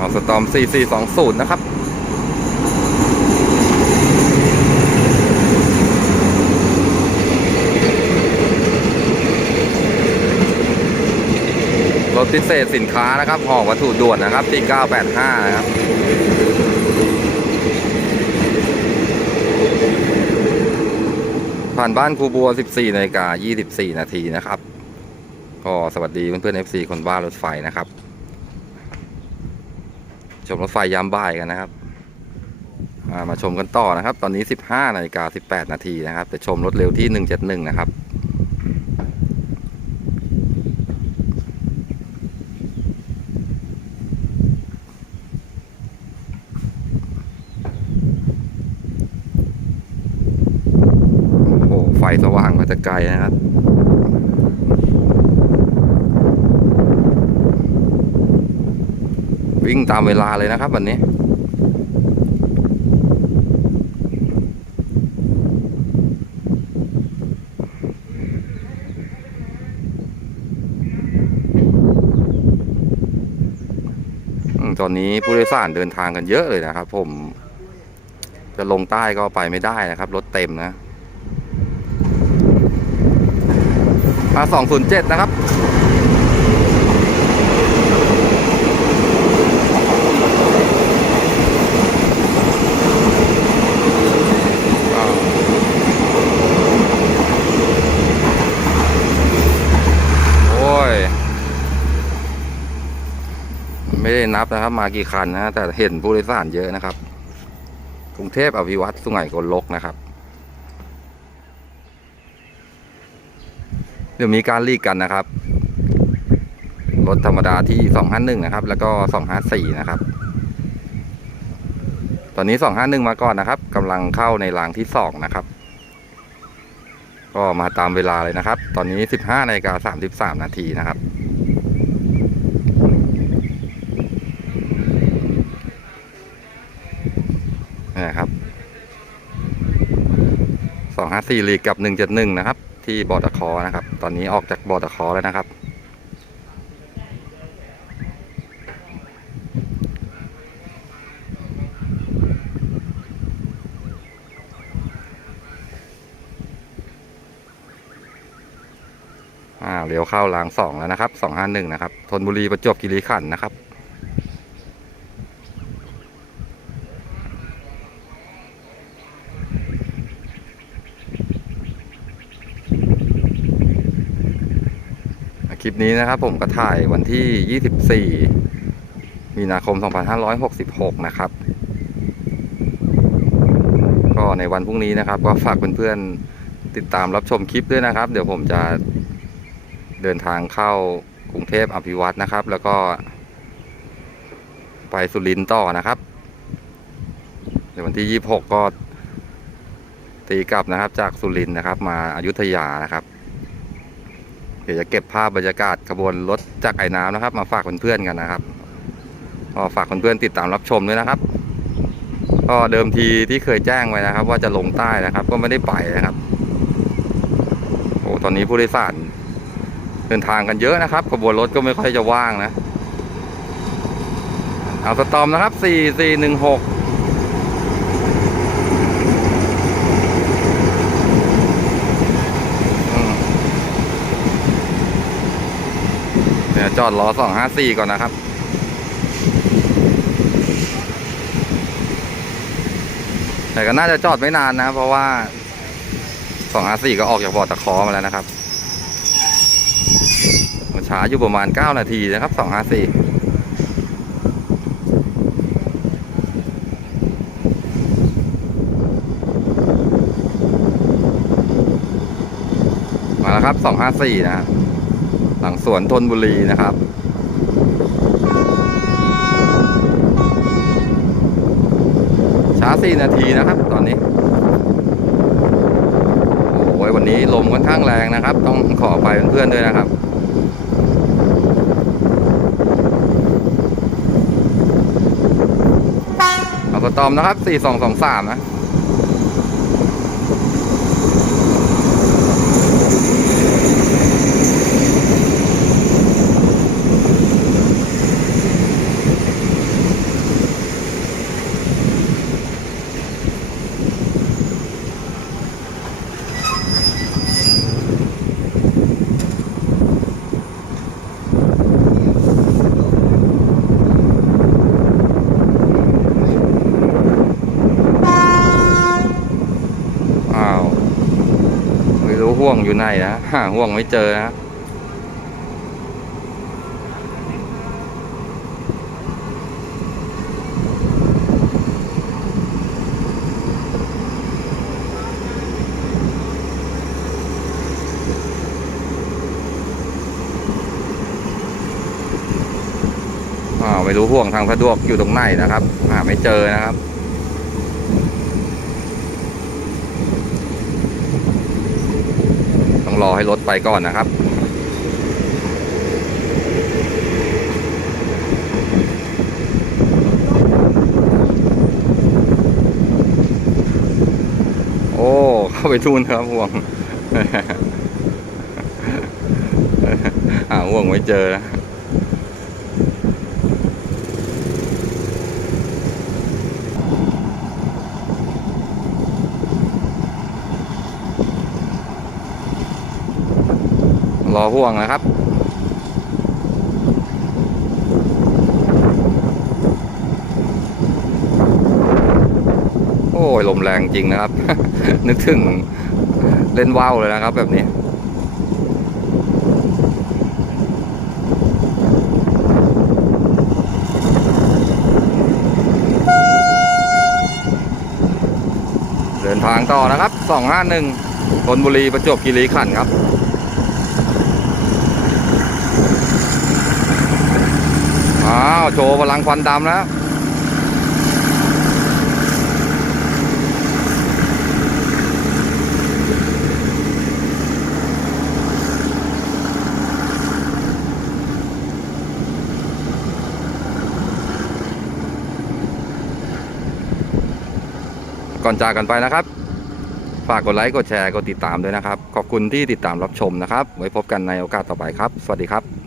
เอาสตอม 4420 นะครับ รถพิเศษสินค้านะครับห่อวัตถุด่วนนะครับที่ 985 นะครับผ่านบ้านครูบัว 14นาฬิกา24 นาทีนะครับ ก็สวัสดีเพื่อนๆ FC คนบ้ารถไฟนะครับ ชมรถไฟยามบ่ายกันนะครับอ่ามาชมกันต่อนะครับ ตอนนี้ 15นาฬิกา18 นาทีนะครับจะชมรถเร็วที่ 171 นะครับโอ้ไฟสว่างมาแต่ไกลนะครับ วิ่งตามเวลาเลยนะครับวันนี้ตอนนี้ผู้โดยสารเดินทางกันเยอะเลยนะครับ ผม จะลงใต้ก็ไปไม่ได้นะครับ รถเต็มนะมา207 นะครับ อ้าวโอ้ ยไม่ได้นับนะครับ มากี่คันนะแต่เห็นผู้โดยสารเยอะนะครับ กรุงเทพอภิวัตสุไหงโกลกนะครับ เดี๋ยวมีการลีกกันนะครับ รถธรรมดาที่ 251 นะครับ แล้วก็ 254 นะครับ ตอนนี้ 251 มาก่อนนะครับกำลังเข้าในรางที่ 2 นะครับ ก็มาตามเวลาเลยนะครับ ตอนนี้ 15นาฬิกา33 นาทีนะครับ นี่นะครับ 254ลีกกับ 171 นะครับ ที่บอตคอนะครับ ตอนนี้ออกจากบอตคอแล้วนะครับ อ่า เลี้ยวเข้ารางสองแล้วนะครับสองห้าหนึ่งนะครับธนบุรีประจวบคีรีขันธ์นะครับ คลิปนี้นะครับผมก็ถ่ายวันที่ 24 มีนาคม 2566 นะครับก็ในวันพรุ่งนี้นะครับก็ฝากเพื่อนๆติดตามรับชมคลิปด้วยนะครับ เดี๋ยวผมจะ เดินทางเข้ากรุงเทพอภิวัตนะครับ แล้วก็ ไปสุรินทร์ต่อนะครับในวันที่26ก็ตีกลับนะครับ จากสุรินทร์นะครับ มาอายุทยานะครับ เดี๋ยวจะเก็บภาพบรรยากาศขบวนรถจากไอ้น้ำนะครับ มาฝากเพื่อนๆกันนะครับก็ฝากเพื่อนๆติดตามรับชมด้วยนะครับ ก็เดิมทีที่เคยแจ้งไว้นะครับ ว่าจะลงใต้นะครับ ก็ไม่ได้ไปนะครับโอ้ตอนนี้ผู้โดยสาร เดินทางกันเยอะนะครับขบวนรถก็ไม่ค่อยจะว่างนะเอาสตอมนะครับสี่สี่หนึ่งหกเดี๋ยวจอดรอสองห้าสี่ก่อนนะครับ แต่ก็น่าจะจอดไม่นานนะ เพราะว่าสองห้าสี่ก็ออกจากบ่อตะคอมาแล้วนะครับ ช้าอยู่ประมาณเก้านาทีนะครับสองห้าสี่มาแล้วครับสองห้าสี่นะ หลังสวนธนบุรีนะครับ ช้าสี่นาทีนะครับ ตอนนี้ โอ้ยวันนี้ลมค่อนข้างแรงนะครับ ต้องขอไปเพื่อนๆด้วยนะครับ อาสตอมนะครับสี่สองสองสามนะ ง อยู่ไหนนะหาห่วงไม่เจอนะอ้าไม่รู้ห่วงทางสะดวกอยู่ตรงไหนนะครับ หาไม่เจอนะครับ ต้อง รอให้รถไปก่อนนะครับ โอ้ เข้าไปทุนครับห่วงหาห่วงไม่เจอนะ รอห่วงนะครับโอ้ยลมแรงจริงนะครับ นึกถึงเล่นว่าวเลยนะครับแบบนี้ เดินทางต่อนะครับ 251ธนบุรีประจวบคีรีขันธ์ครับ อ้าวโชว์พลังควันดำแล้วก่อนจากกันไปนะครับ ฝากกดไลค์ กดแชร์ กดติดตามด้วยนะครับ ขอบคุณที่ติดตามรับชมนะครับ ไว้พบกันในโอกาสต่อไปครับ สวัสดีครับ